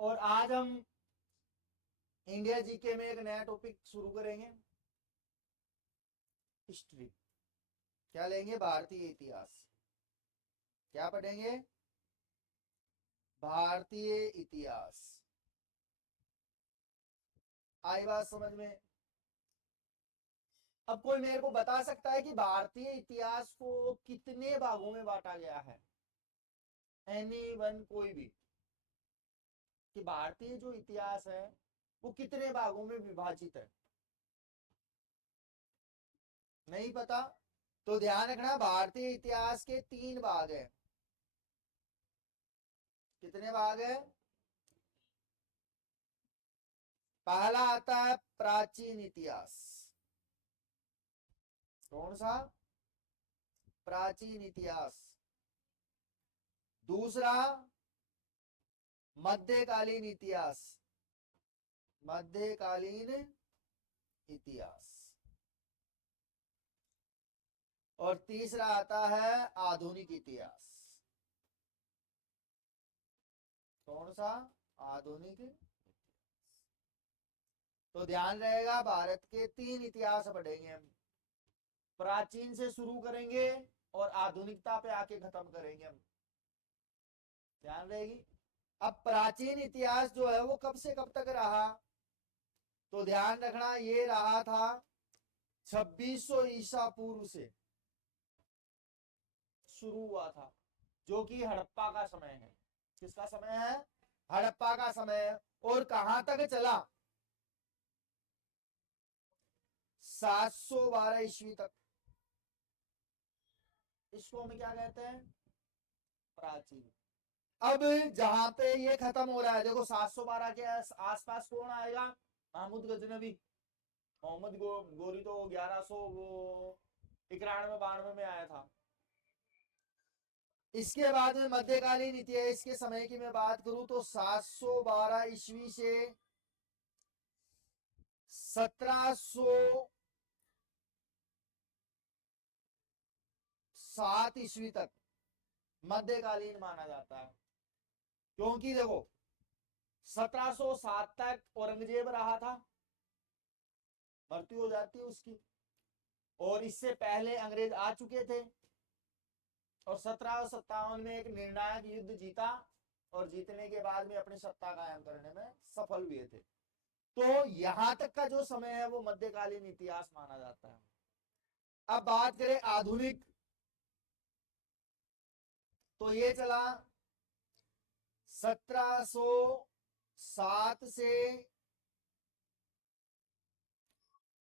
और आज हम इंडिया जीके में एक नया टॉपिक शुरू करेंगे, हिस्ट्री। क्या लेंगे? भारतीय इतिहास। क्या पढ़ेंगे? भारतीय इतिहास। आई बात समझ में? अब कोई मेरे को बता सकता है कि भारतीय इतिहास को कितने भागों में बांटा गया है? एनी वन, कोई भी, कि भारतीय जो इतिहास है वो कितने भागों में विभाजित है? नहीं पता? तो ध्यान रखना, भारतीय इतिहास के 3 भाग हैं। कितने भाग है? पहला आता है प्राचीन इतिहास। कौन सा? प्राचीन इतिहास। दूसरा मध्यकालीन इतिहास। मध्यकालीन इतिहास। और तीसरा आता है आधुनिक इतिहास। कौन सा? आधुनिक। तो ध्यान रहेगा, भारत के 3 इतिहास पढ़ेंगे हम। प्राचीन से शुरू करेंगे और आधुनिकता पे आके खत्म करेंगे हम। ध्यान रहेगी। अब प्राचीन इतिहास जो है वो कब से कब तक रहा? तो ध्यान रखना, ये रहा था 2600 ईसा पूर्व से शुरू हुआ था, जो कि हड़प्पा का समय है। किसका समय है? हड़प्पा का समय है। और कहां तक चला? 712 ईस्वी तक। इसको हम क्या कहते हैं? प्राचीन। अब जहां पे ये खत्म हो रहा है, देखो 712 के आसपास कौन आएगा? महमूद गजनवी। मोहम्मद गोरी तो 1100 वो 91-92 में आया था। इसके बाद में मध्यकालीन इतिहास के समय की मैं बात करूं तो 712 ईस्वी से 1707 ईस्वी तक मध्यकालीन माना जाता है। क्योंकि देखो 1707 तक औरंगजेब रहा था, मृत्यु हो जाती है उसकी, और इससे पहले अंग्रेज आ चुके थे, और 1757 में एक निर्णायक युद्ध जीता, और जीतने के बाद में अपनी सत्ता कायम करने में सफल हुए थे। तो यहां तक का जो समय है वो मध्यकालीन इतिहास माना जाता है। अब बात करें आधुनिक, तो ये चला 1707 से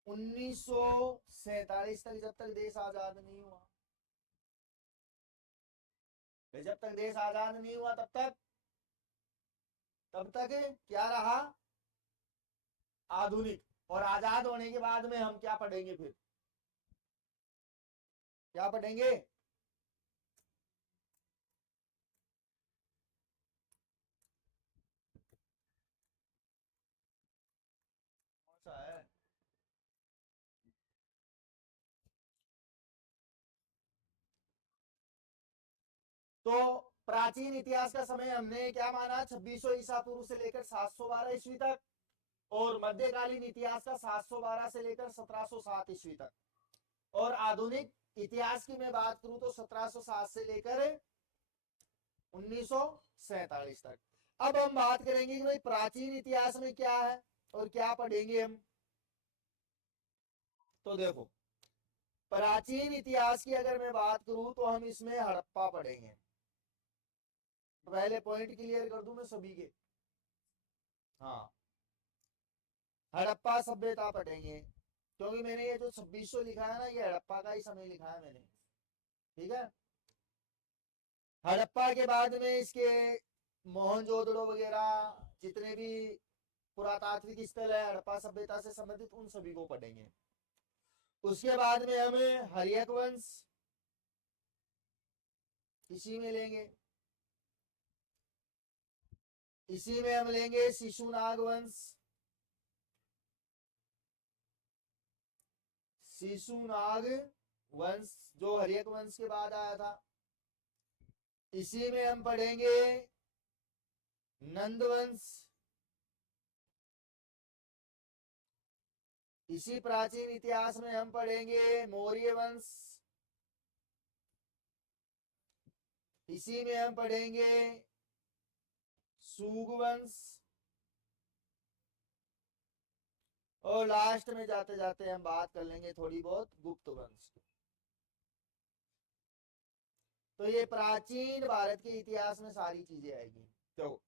1947 तक, जब तक देश आजाद नहीं हुआ। जब तक देश आजाद नहीं हुआ तब तक क्या रहा? आधुनिक। और आजाद होने के बाद में हम क्या पढ़ेंगे फिर? क्या पढ़ेंगे? कौन सा है? तो प्राचीन इतिहास का समय हमने क्या माना? 2600 ईसा पूर्व से लेकर 712 ईस्वी तक। और मध्यकालीन इतिहास का 712 से लेकर 1707 ईस्वी तक। और आधुनिक इतिहास की मैं बात करूं तो 1707 से लेकर 1947 तक। अब हम बात करेंगे कि भाई प्राचीन इतिहास में क्या है और क्या पढ़ेंगे हम। तो देखो, प्राचीन इतिहास की अगर मैं बात करूं तो हम इसमें हड़प्पा पढ़ेंगे। पहले पॉइंट क्लियर कर दूं मैं सभी के। हाँ, हड़प्पा सभ्यता पढ़ेंगे, क्योंकि मैंने ये जो 2600 लिखा है ना, ये हड़प्पा का ही समय लिखा है मैंने। ठीक है। हड़प्पा के बाद में इसके मोहनजोदड़ो वगैरह जितने भी पुरातात्विक स्थल है हड़प्पा सभ्यता से संबंधित, उन सभी को पढ़ेंगे। उसके बाद में हमें हर्यक वंश इसी में लेंगे। इसी में हम लेंगे शिशुनाग वंश। शिशुनाग वंश जो हर्यक वंश के बाद आया था। इसी में हम पढ़ेंगे नंद वंश, इसी प्राचीन इतिहास में हम पढ़ेंगे मौर्य वंश, इसी में हम पढ़ेंगे सुग वंश, और लास्ट में जाते जाते हम बात कर लेंगे थोड़ी बहुत गुप्त वंश। तो ये प्राचीन भारत के इतिहास में सारी चीजें आएगी। तो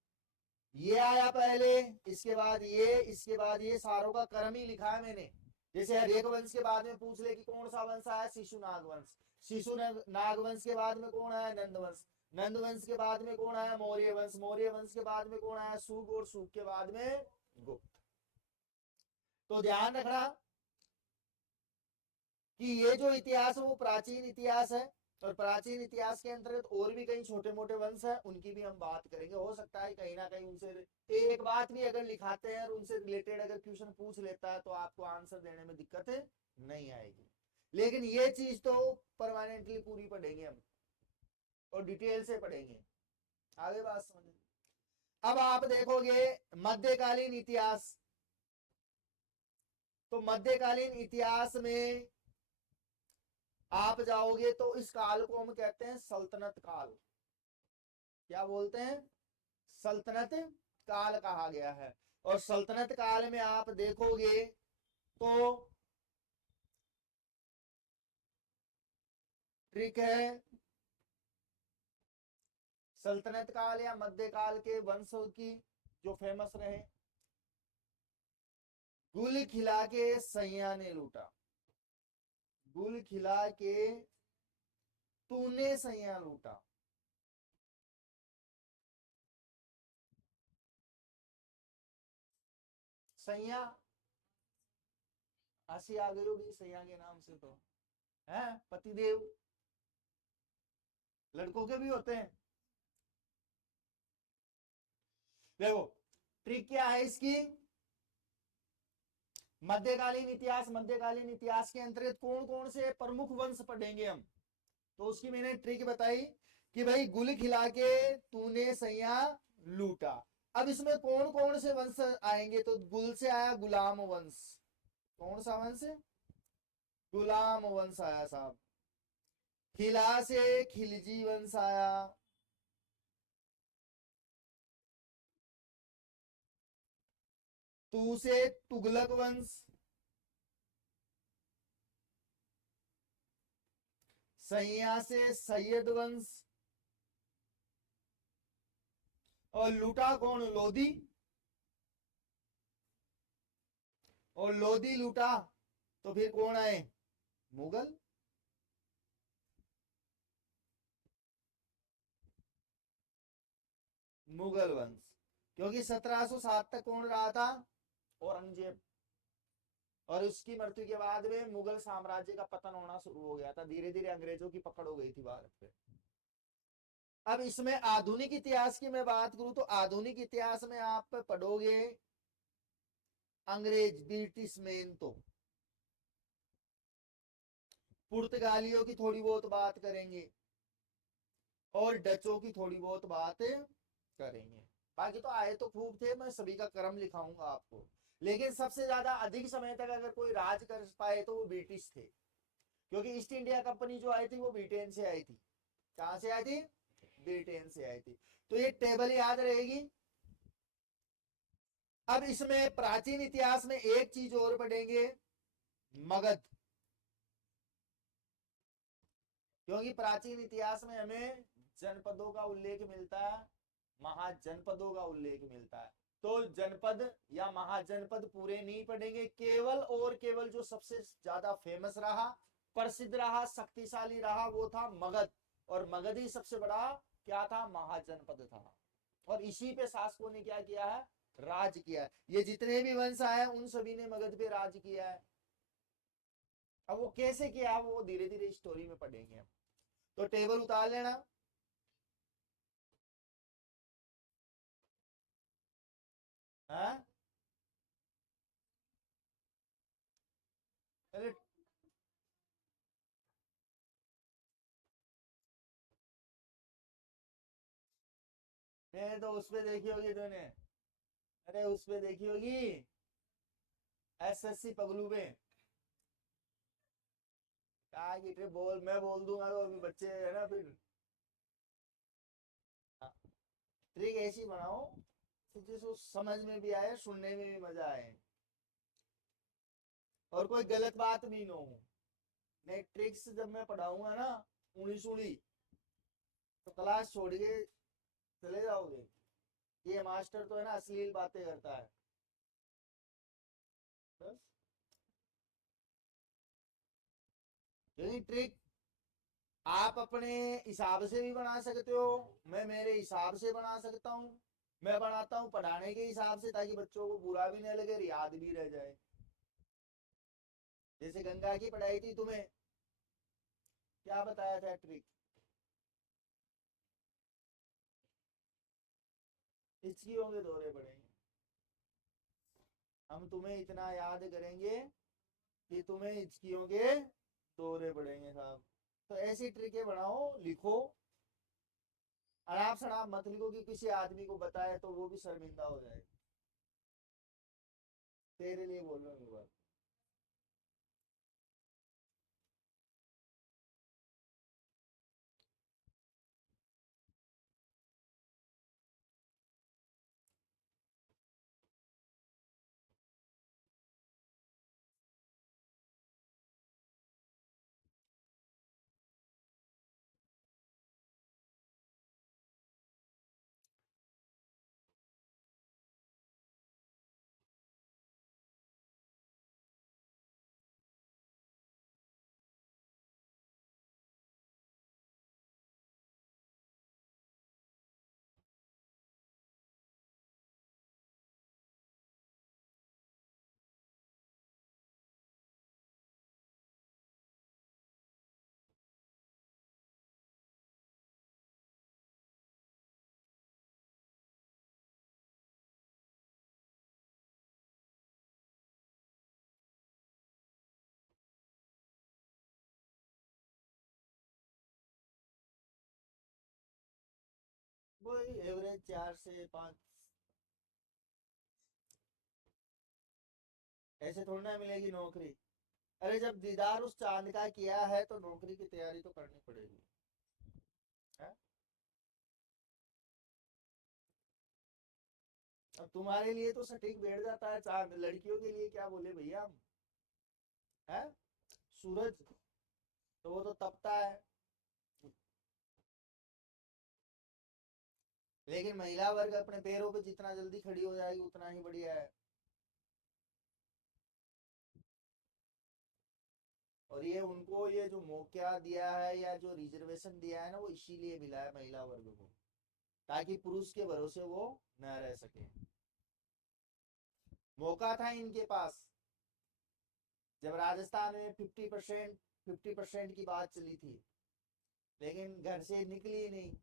ये आया पहले, इसके बाद ये, इसके बाद ये, सारों का क्रम ही लिखा है मैंने। जैसे हरेक वंश के बाद में पूछ ले कि कौन सा वंश आया, शिशु नागवंश, शिशु नागवंश के बाद में कौन आया, नंदवंश, नंदवंश के बाद में कौन आया, मौर्य वंश, मौर्य वंश के बाद में कौन आया, सुग, और सुग के बाद में गुप्त। तो ध्यान रखना कि ये जो इतिहास है वो प्राचीन इतिहास है, और प्राचीन इतिहास के अंतर्गत और भी कई छोटे मोटे वंश है, उनकी भी हम बात करेंगे। हो सकता है कहीं ना कहीं उनसे एक बात भी अगर लिखाते हैं और उनसे रिलेटेड अगर क्वेश्चन पूछ लेता है तो आपको आंसर देने में दिक्कत नहीं आएगी। लेकिन ये चीज तो परमानेंटली पूरी पढ़ेंगे हम, और डिटेल से पढ़ेंगे। आगे बात समझ। अब आप देखोगे मध्यकालीन इतिहास, तो मध्यकालीन इतिहास में आप जाओगे तो इस काल को हम कहते हैं सल्तनत काल। क्या बोलते हैं, सल्तनत काल कहा गया है। और सल्तनत काल में आप देखोगे तो ट्रिक है, सल्तनत काल या मध्यकाल के वंशों की जो फेमस रहे, गुल खिला के सैया ने लूटा, गुल खिला के तूने सैया लूटा। सैया, हंसी आ गई होगी सैया के नाम से तो, है पतिदेव, लड़कों के भी होते हैं। देखो ट्रिक क्या है इसकी, मध्यकालीन इतिहास, मध्यकालीन इतिहास के अंतर्गत कौन कौन से प्रमुख वंश पढ़ेंगे हम, तो उसकी मैंने ट्रिक बताई कि भाई गुल खिला के तूने सैया लूटा। अब इसमें कौन कौन से वंश आएंगे, तो गुल से आया गुलाम वंश, कौन सा वंश, गुलाम वंश आया साहब। खिला से खिलजी वंश आया, तू से तुगलक वंश, सैया से सैयद वंश, और लूटा कौन, लोधी, और लोधी लूटा तो फिर कौन आए, मुगल। मुगल वंश, क्योंकि 1707 तक कौन रहा था, औरंगजेब, और उसकी मृत्यु के बाद में मुगल साम्राज्य का पतन होना शुरू हो गया था, धीरे धीरे अंग्रेजों की पकड़ हो गई थी भारत पे। अब इसमें आधुनिक इतिहास की मैं बात करूं तो आधुनिक इतिहास में आप पढ़ोगे अंग्रेज, ब्रिटिश मेन, तो पुर्तगालियों की थोड़ी बहुत बात करेंगे, और डचों की थोड़ी बहुत बात करेंगे। बाकी तो आए तो खूब थे, मैं सभी का क्रम लिखाऊंगा आपको। लेकिन सबसे ज्यादा अधिक समय तक अगर कोई राज कर पाए तो वो ब्रिटिश थे, क्योंकि ईस्ट इंडिया कंपनी जो आई थी वो ब्रिटेन से आई थी। कहां से आई थी, ब्रिटेन से आई थी। तो ये टेबल याद रहेगी। अब इसमें प्राचीन इतिहास में एक चीज और पढ़ेंगे, मगध, क्योंकि प्राचीन इतिहास में हमें जनपदों का उल्लेख मिलता है, महाजनपदों का उल्लेख मिलता है। तो जनपद या महाजनपद पूरे नहीं पढ़ेंगे, केवल और केवल जो सबसे ज्यादा फेमस रहा, प्रसिद्ध रहा, शक्तिशाली रहा, वो था मगध। और मगध ही सबसे बड़ा क्या था, महाजनपद था। और इसी पे शासकों ने क्या किया है, राज किया है। ये जितने भी वंश आए उन सभी ने मगध पे राज किया है। अब वो कैसे किया वो धीरे धीरे स्टोरी में पढ़ेंगे हम। तो टेबल उतार लेना। है अरे ये तो उस पे देखी होगी तूने, अरे उस पे देखी होगी, एसएससी पगलू पे। क्या की ट्रिक बोल, मैं बोल दूंगा तो अभी बच्चे है ना फिर। ट्रिक ऐसी बनाओ कि जिसको समझ में भी आए, सुनने में भी मजा आए, और कोई गलत बात भी ना हो। नहीं, ट्रिक्स जब मैं पढ़ाऊंगा ना उड़ी सुड़ी, तो क्लास छोड़ के चले जाओगे। ये मास्टर तो है ना अश्लील बातें करता है बस। क्योंकि ट्रिक आप अपने हिसाब से भी बना सकते हो, मैं मेरे हिसाब से बना सकता हूँ। मैं बनाता हूँ पढ़ाने के हिसाब से, ताकि बच्चों को बुरा भी नहीं लगे, याद भी रह जाए। जैसे गंगा की पढ़ाई थी, तुम्हें क्या बताया था ट्रिक? हिचकियों के दौरे पड़ेंगे, हम तुम्हें इतना याद करेंगे कि तुम्हें हिचकियों के दौरे पड़ेंगे साहब। तो ऐसी ट्रिकें बनाओ, लिखो, अनाप शनाप मत लिखो कि किसी आदमी को बताए तो वो भी शर्मिंदा हो जाए। तेरे लिए बोल रहा हूँ ये बात। वही एवरेज 4 से 5। ऐसे थोड़ी ना मिलेगी नौकरी। अरे जब दीदार उस चांद का किया है तो नौकरी की तैयारी तो करनी पड़ेगी, है? अब तुम्हारे लिए तो सटीक बैठ जाता है चांद, लड़कियों के लिए क्या बोले भैया हम, है? सूरज तो वो तो तपता है। लेकिन महिला वर्ग अपने पैरों पे जितना जल्दी खड़ी हो जाएगी उतना ही बढ़िया है। और ये उनको ये जो मौका दिया है या जो रिजर्वेशन दिया है ना, वो इसीलिए मिला है महिला वर्ग को, ताकि पुरुष के भरोसे वो न रह सके। मौका था इनके पास, जब राजस्थान में 50% की बात चली थी, लेकिन घर से निकली नहीं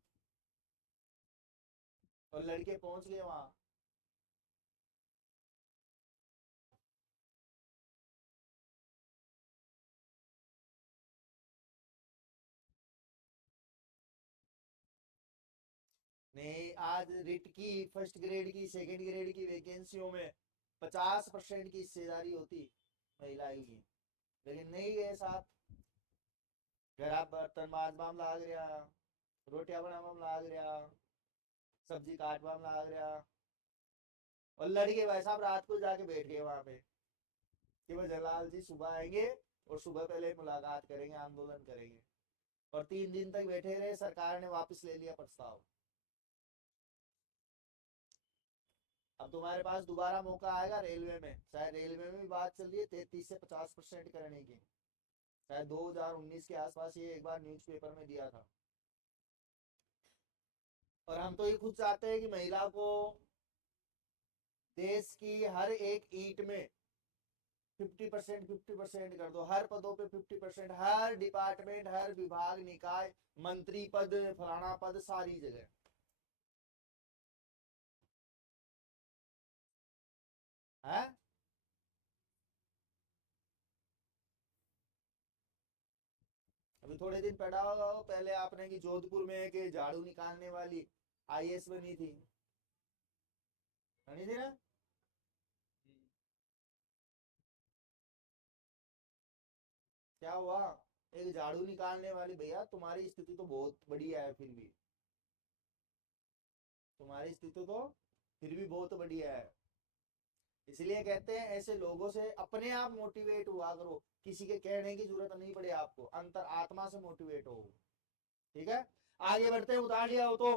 और लड़के पहुंच गए वहां। नहीं, आज रिट की फर्स्ट ग्रेड की सेकंड ग्रेड की वैकेंसियों में 50% की हिस्सेदारी होती महिलाएं की, लेकिन नहीं गए साहब। घर आप बर्तन माजबाम लाग रहा, रोटियां बनावाम लाग रहा, सब्जी काटवाम लाग रहा, और लड़के भाई साहब रात को जाके बैठ गए वहां पे कि वह जलाल जी सुबह आएंगे और सुबह पहले मुलाकात करेंगे, आंदोलन करेंगे। और 3 दिन तक बैठे रहे, सरकार ने वापस ले लिया प्रस्ताव। अब तुम्हारे पास दोबारा मौका आएगा रेलवे में, शायद रेलवे में भी बात चल रही है 33 से 50% करने की, शायद 2019 के आसपास ये एक बार न्यूज़पेपर में दिया था। और हम तो ये खुद चाहते हैं कि महिला को देश की हर एक ईंट में 50% कर दो, हर पदों पे 50%, हर डिपार्टमेंट, हर विभाग, निकाय, मंत्री पद, फलाना पद, सारी जगह, है? अभी थोड़े दिन पढ़ा होगा वो, पहले आपने कि जोधपुर में एक झाड़ू निकालने वाली आईएएस बनी थी। नहीं दे रहा। क्या हुआ? एक झाड़ू निकालने वाली भैया, तुम्हारी स्थिति तो बहुत बढ़िया है, फिर भी तुम्हारी स्थिति तो फिर भी बहुत बढ़िया है। इसलिए कहते हैं ऐसे लोगों से अपने आप मोटिवेट हुआ करो, किसी के कहने की जरूरत नहीं पड़े आपको, अंतर आत्मा से मोटिवेट हो। ठीक है, आगे बढ़ते हैं। उतार लिया हो तो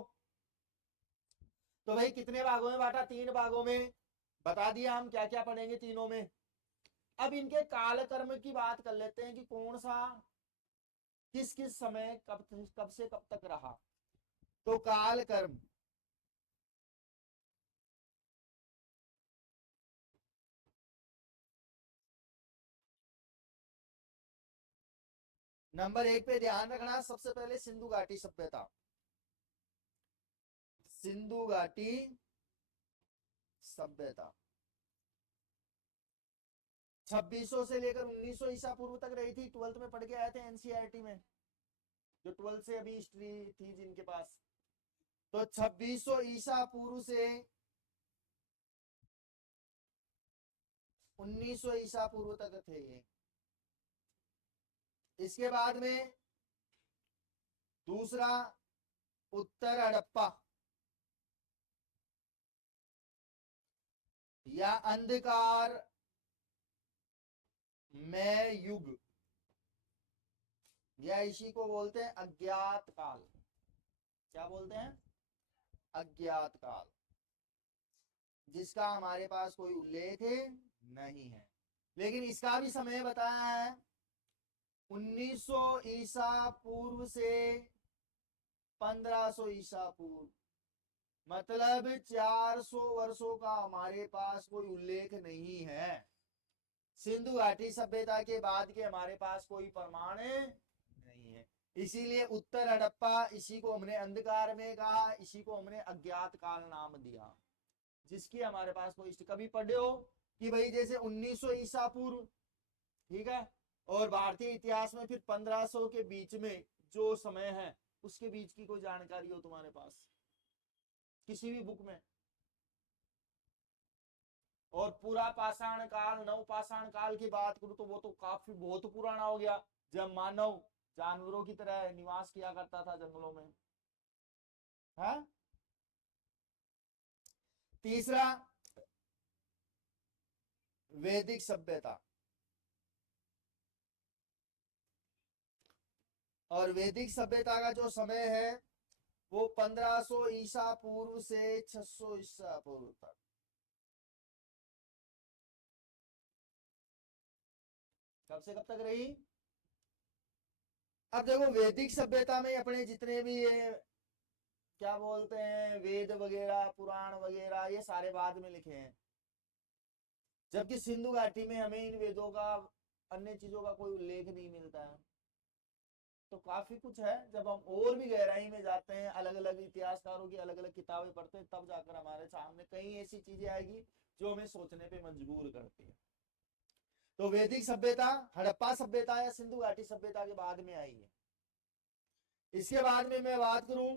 भाई कितने भागों में बांटा? 3 भागों में। बता दिया हम क्या क्या पढ़ेंगे तीनों में। अब इनके काल कर्म की बात कर लेते हैं कि कौन सा किस किस समय कब से कब तक रहा। तो काल कर्म, नंबर 1 पे ध्यान रखना, सबसे पहले सिंधु घाटी सभ्यता। सिंधु घाटी सभ्यता 2600 से लेकर 1900 ईसा पूर्व तक रही थी। 12th में पढ़ के आए थे एनसीईआरटी में, जो 12th से अभी हिस्ट्री थी जिनके पास। तो 2600 ईसा पूर्व से 1900 ईसा पूर्व तक थे ये। इसके बाद में दूसरा उत्तर हड़प्पा या अंधकार में युग, या इसी को बोलते हैं अज्ञात काल। क्या बोलते हैं? अज्ञात काल, जिसका हमारे पास कोई उल्लेख नहीं है, लेकिन इसका भी समय बताया है 1900 ईसा पूर्व से 1500 ईसा पूर्व, मतलब 400 वर्षों का हमारे पास कोई उल्लेख नहीं है। सिंधु घाटी सभ्यता के बाद के हमारे पास कोई प्रमाण नहीं है। इसीलिए उत्तर हड़प्पा, इसी को हमने अंधकार में कहा, इसी को हमने अज्ञात काल नाम दिया, जिसकी हमारे पास कोई कभी पढ़े हो कि भाई जैसे 1900 ईसा पूर्व, ठीक है, और भारतीय इतिहास में फिर 1500 के बीच में जो समय है उसके बीच की कोई जानकारी हो तुम्हारे पास किसी भी बुक में? और पूरा पाषाण काल, नव पाषाण काल की बात करूं तो वो तो काफी बहुत पुराना हो गया, जब मानव जानवरों की तरह निवास किया करता था जंगलों में। है तीसरा वैदिक सभ्यता, और वैदिक सभ्यता का जो समय है वो 1500 ईसा पूर्व से 600 ईसा पूर्व तक। कब से कब तक रही? अब देखो वैदिक सभ्यता में अपने जितने भी ये क्या बोलते हैं वेद वगैरह पुराण वगैरह ये सारे बाद में लिखे हैं, जबकि सिंधु घाटी में हमें इन वेदों का अन्य चीजों का कोई उल्लेख नहीं मिलता है। तो काफी कुछ है, जब हम और भी गहराई में जाते हैं, अलग अलग इतिहासकारों की अलग अलग किताबें पढ़ते हैं, तब जाकर हमारे सामने कई ऐसी चीजें आएगी जो हमें सोचने पे मजबूर करती है। तो वैदिक सभ्यता हड़प्पा सभ्यता या सिंधु घाटी सभ्यता के बाद में आई है। इसके बाद में मैं बात करूं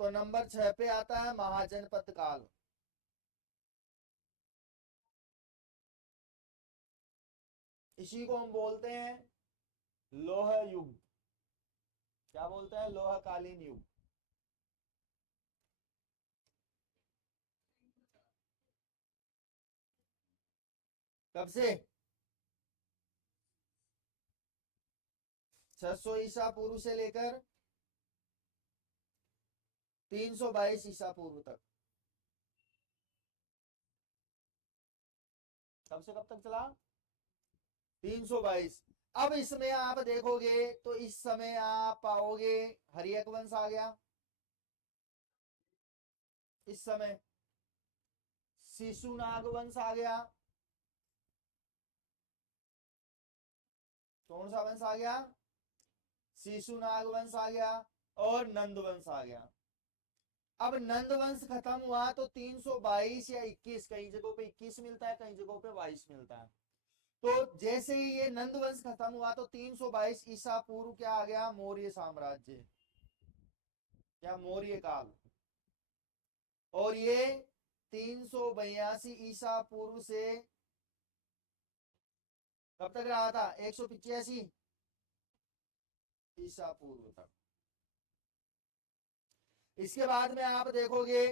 तो नंबर 6 पे आता है महाजनपद काल। इसी को हम बोलते हैं लोह युग। क्या बोलते हैं? लोहकालीन युग। कब से? 600 ईसा पूर्व से लेकर 322 ईसा पूर्व तक। कब से कब तक चला? 322। अब इसमें आप देखोगे तो इस समय आप पाओगे हरियक वंश आ गया, इस समय शिशुनाग वंश आ गया। कौन सा वंश आ गया? शिशुनाग वंश आ गया, और नंद वंश आ गया। अब नंद वंश खत्म हुआ तो 322 या 21, कई जगहों पे 21 मिलता है, कई जगहों पे 22 मिलता है। तो जैसे ही ये नंद वंश खत्म हुआ तो 322 ईसा पूर्व क्या आ गया? मौर्य साम्राज्य या मौर्य काल। और ये 382 ईसा पूर्व से कब तक रहा था? 185 ईसा पूर्व तक। इसके बाद में आप देखोगे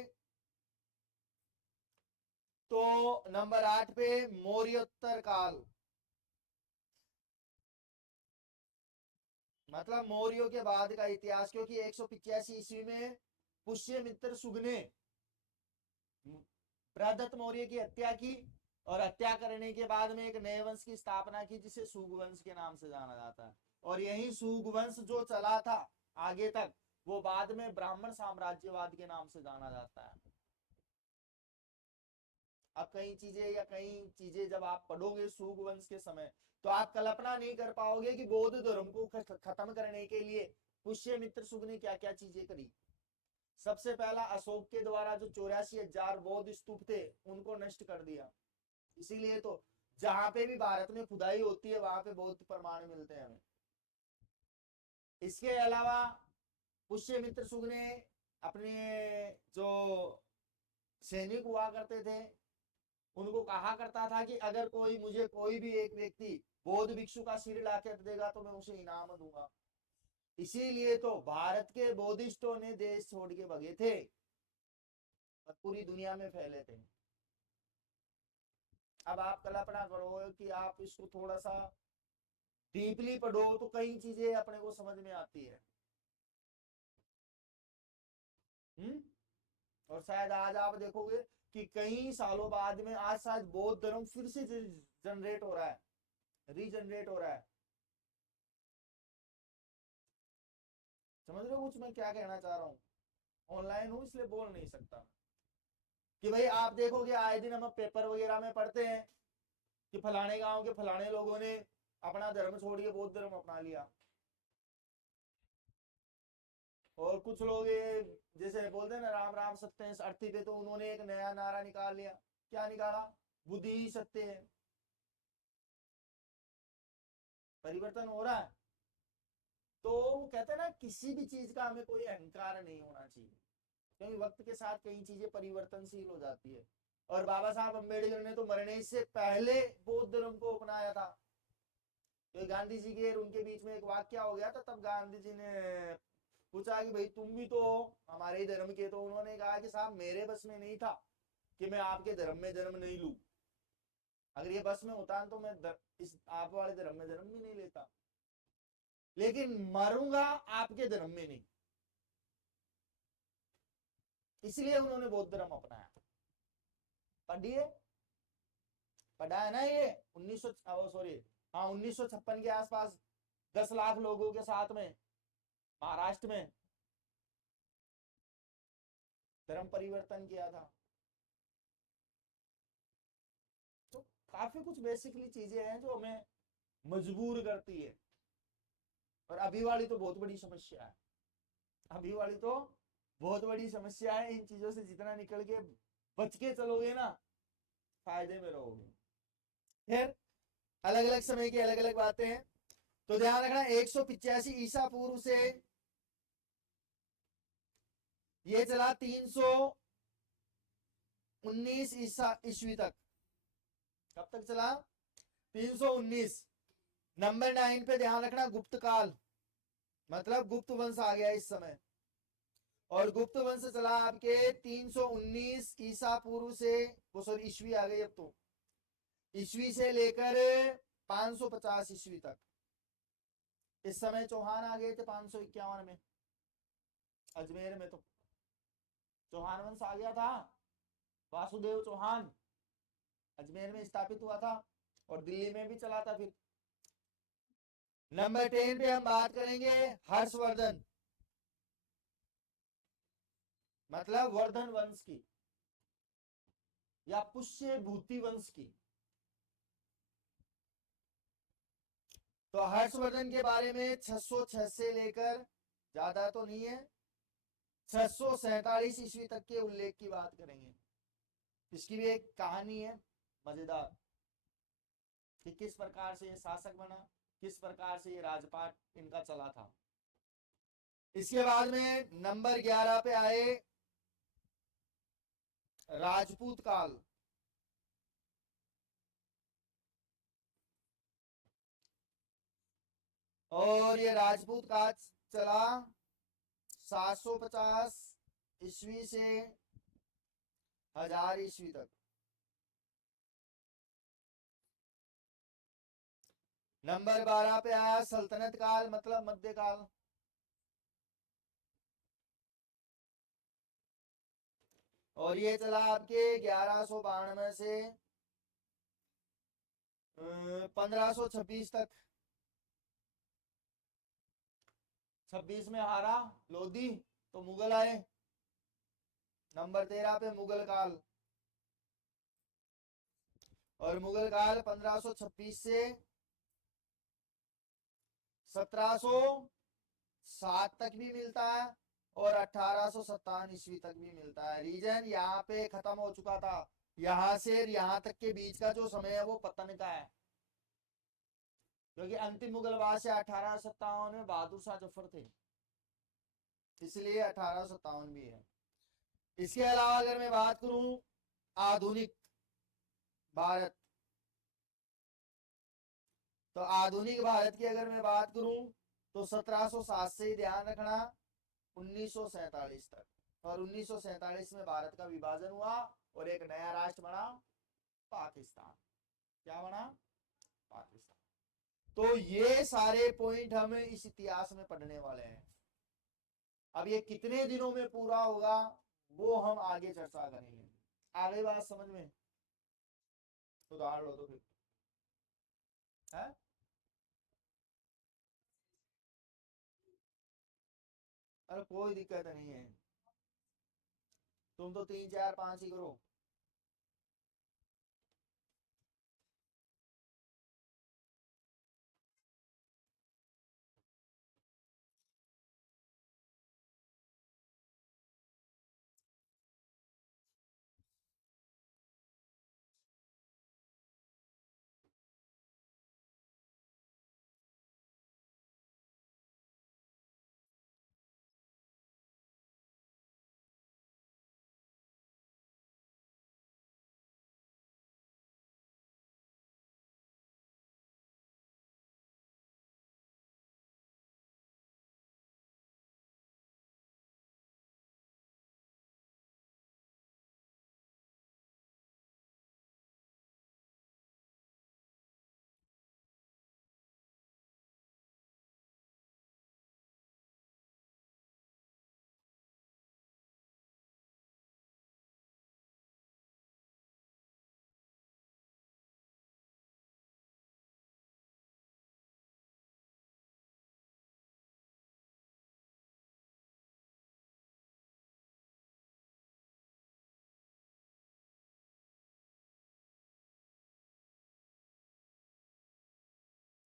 तो नंबर 8 पे मौर्योत्तर काल, मतलब मौर्यों के बाद का इतिहास, क्योंकि 185 ईस्वी में पुष्यमित्र सुग ने बृहदत्त मौर्य की हत्या की और हत्या करने के बाद में एक नए वंश की स्थापना की जिसे सुग वंश के नाम से जाना जाता है। और यही सुग वंश जो चला था आगे तक, वो बाद में ब्राह्मण साम्राज्यवाद के नाम से जाना जाता है। अब कई चीजें जब आप पढ़ोगे सुग वंश के समय, तो आप कल्पना नहीं कर पाओगे कि बौद्ध धर्म को खत्म करने के लिए पुष्यमित्र सुग ने क्या क्या चीजें करी। सबसे पहला अशोक के द्वारा जो 84,000 बौद्ध स्तूप थे उनको नष्ट कर दिया। इसीलिए तो जहां पे भी भारत में खुदाई होती है वहां पे बौद्ध प्रमाण मिलते हैं हमें। इसके अलावा पुष्यमित्र सुग ने अपने जो सैनिक हुआ करते थे उनको कहा करता था कि अगर मुझे कोई भी एक व्यक्ति बौद्ध भिक्षु का सिर लाकर देगा तो मैं उसे इनाम दूंगा। इसीलिए तो भारत के बौद्धिस्टों ने देश छोड़ के भगे थे और पूरी दुनिया में फैले थे। अब आप कल्पना करो कि आप इसको थोड़ा सा डीपली पढ़ो तो कई चीजें अपने को समझ में आती है। और शायद आज आप देखोगे कि कई सालों बाद में आज शायद बौद्ध धर्म फिर से जनरेट हो रहा है, रीजनरेट हो रहा है। समझ रहे हो कुछ मैं क्या कहना चाह रहा हूँ? ऑनलाइन हूँ इसलिए बोल नहीं सकता कि भाई आप देखोगे आए दिन हम पेपर वगैरह में पढ़ते हैं कि फलाने गांव के फलाने लोगों ने अपना धर्म छोड़ के बौद्ध धर्म अपना लिया। और कुछ लोग ये जैसे बोलते हैं ना राम राम सत्य है अर्थी पे, तो उन्होंने एक नया नारा निकाल लिया। क्या निकाला? बुद्धि ही सत्य है। परिवर्तन हो रहा है। तो कहते हैं ना किसी भी चीज का हमें कोई अहंकार नहीं होना चाहिए, क्योंकि वक्त के साथ कई चीजें परिवर्तनशील हो जाती है। और बाबा साहब अम्बेडकर ने तो मरने से पहले बौद्ध धर्म को अपनाया था। तो गांधी जी के उनके बीच में एक वाक्य हो गया था, तब गांधी जी ने पूछा कि भाई तुम भी तो हमारे ही धर्म के, तो उन्होंने कहा कि साहब मेरे बस में नहीं था कि मैं आपके धर्म में जन्म नहीं लूं। अगर ये बस में होता तो मैं इस आप वाले धर्म में जन्म भी नहीं लेता, लेकिन मरूंगा आपके धर्म में नहीं। इसलिए उन्होंने बौद्ध धर्म अपनाया। पढ़िए, पढ़ा है ना ये 1956 के आसपास 10 लाख लोगों के साथ में महाराष्ट्र में धर्म परिवर्तन किया था। तो काफी कुछ बेसिकली चीजें हैं जो हमें मजबूर करती है। और अभी वाली तो बहुत बड़ी समस्या है, अभी वाली तो बहुत बड़ी समस्या है। इन चीजों से जितना निकल के बच के चलोगे ना फायदे में रहोगे। फिर अलग अलग समय की अलग अलग बातें हैं, तो ध्यान रखना 185 ईसा पूर्व से ये चला 319 ईस्वी तक। कब तक चला? 319। नंबर 9 पे ध्यान रखना गुप्त काल, मतलब गुप्त वंश आ गया इस समय। और गुप्त वंश चला आपके 319 ईसा पूर्व से, वो सॉरी ईस्वी आ गई अब तो, ईस्वी से लेकर 550 ईस्वी तक। इस समय चौहान आ गए थे 551 में अजमेर में, तो चौहान वंश आ गया था। वासुदेव चौहान अजमेर में स्थापित हुआ था और दिल्ली में भी चला था। फिर नंबर 10 पे हम बात करेंगे हर्षवर्धन, मतलब वर्धन वंश की या पुष्य भूति वंश की। तो हर्षवर्धन के बारे में 606 से लेकर, ज्यादा तो नहीं है, 647 ईस्वी तक के उल्लेख की बात करेंगे। इसकी भी एक कहानी है मजेदार कि किस प्रकार से ये शासक बना, किस प्रकार से ये राजपाट इनका चला था। इसके बाद में नंबर 11 पे आए राजपूत काल। और ये राजपूत काल चला 750 ईस्वी से 1000 ईस्वी तक। नंबर 12 पे आया सल्तनत काल, मतलब मध्यकाल। और ये चला आपके 1192 से 1526 तक। 26 में हारा लोधी, तो मुगल आए। नंबर 13 पे मुगल काल। और मुगल काल 1526 से 1707 तक भी मिलता है, और 1857 ईस्वी तक भी मिलता है। रीजन यहाँ पे खत्म हो चुका था, यहाँ से यहाँ तक के बीच का जो समय है वो पतन का है, क्योंकि अंतिम मुगल बादशाह 1857 में बहादुर शाह जफर थे, इसलिए 1857 भी है। इसके अलावा अगर मैं बात करूं आधुनिक भारत, तो आधुनिक भारत की अगर मैं बात करूं तो 1707 से ही ध्यान रखना 1947 तक। और 1947 में भारत का विभाजन हुआ और एक नया राष्ट्र बना पाकिस्तान। क्या बना? पाकिस्तान। तो ये सारे पॉइंट हम इस इतिहास में पढ़ने वाले हैं। अब ये कितने दिनों में पूरा होगा वो हम आगे चर्चा करेंगे। आगे बात समझ में? सुधार लो तो फिर है। अरे कोई दिक्कत नहीं है, तुम तो 3 4 5 ही करो।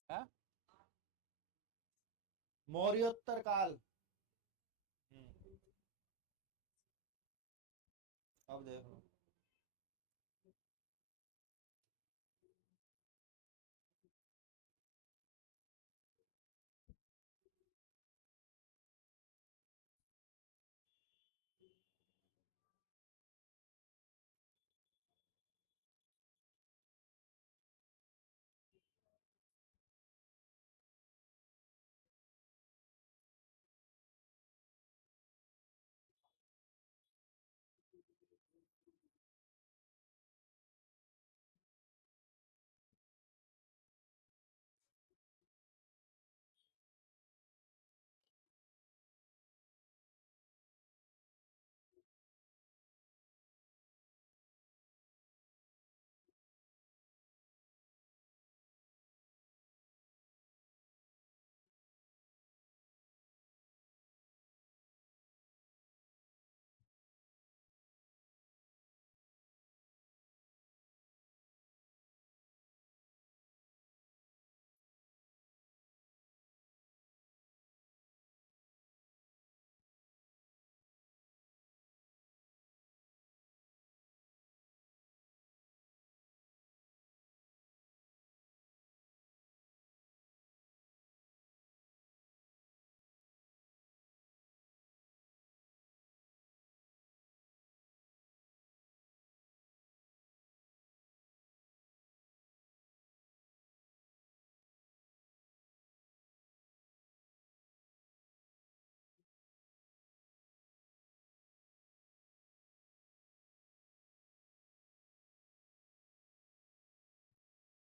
है मौर्योत्तर काल। अब देख लो।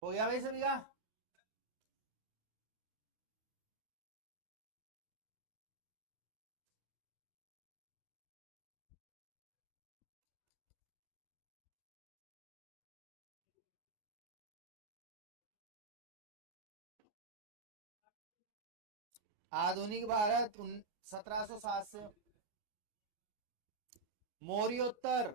हो गया भाई सभी का? आधुनिक भारत 1707 से, मौर्योत्तर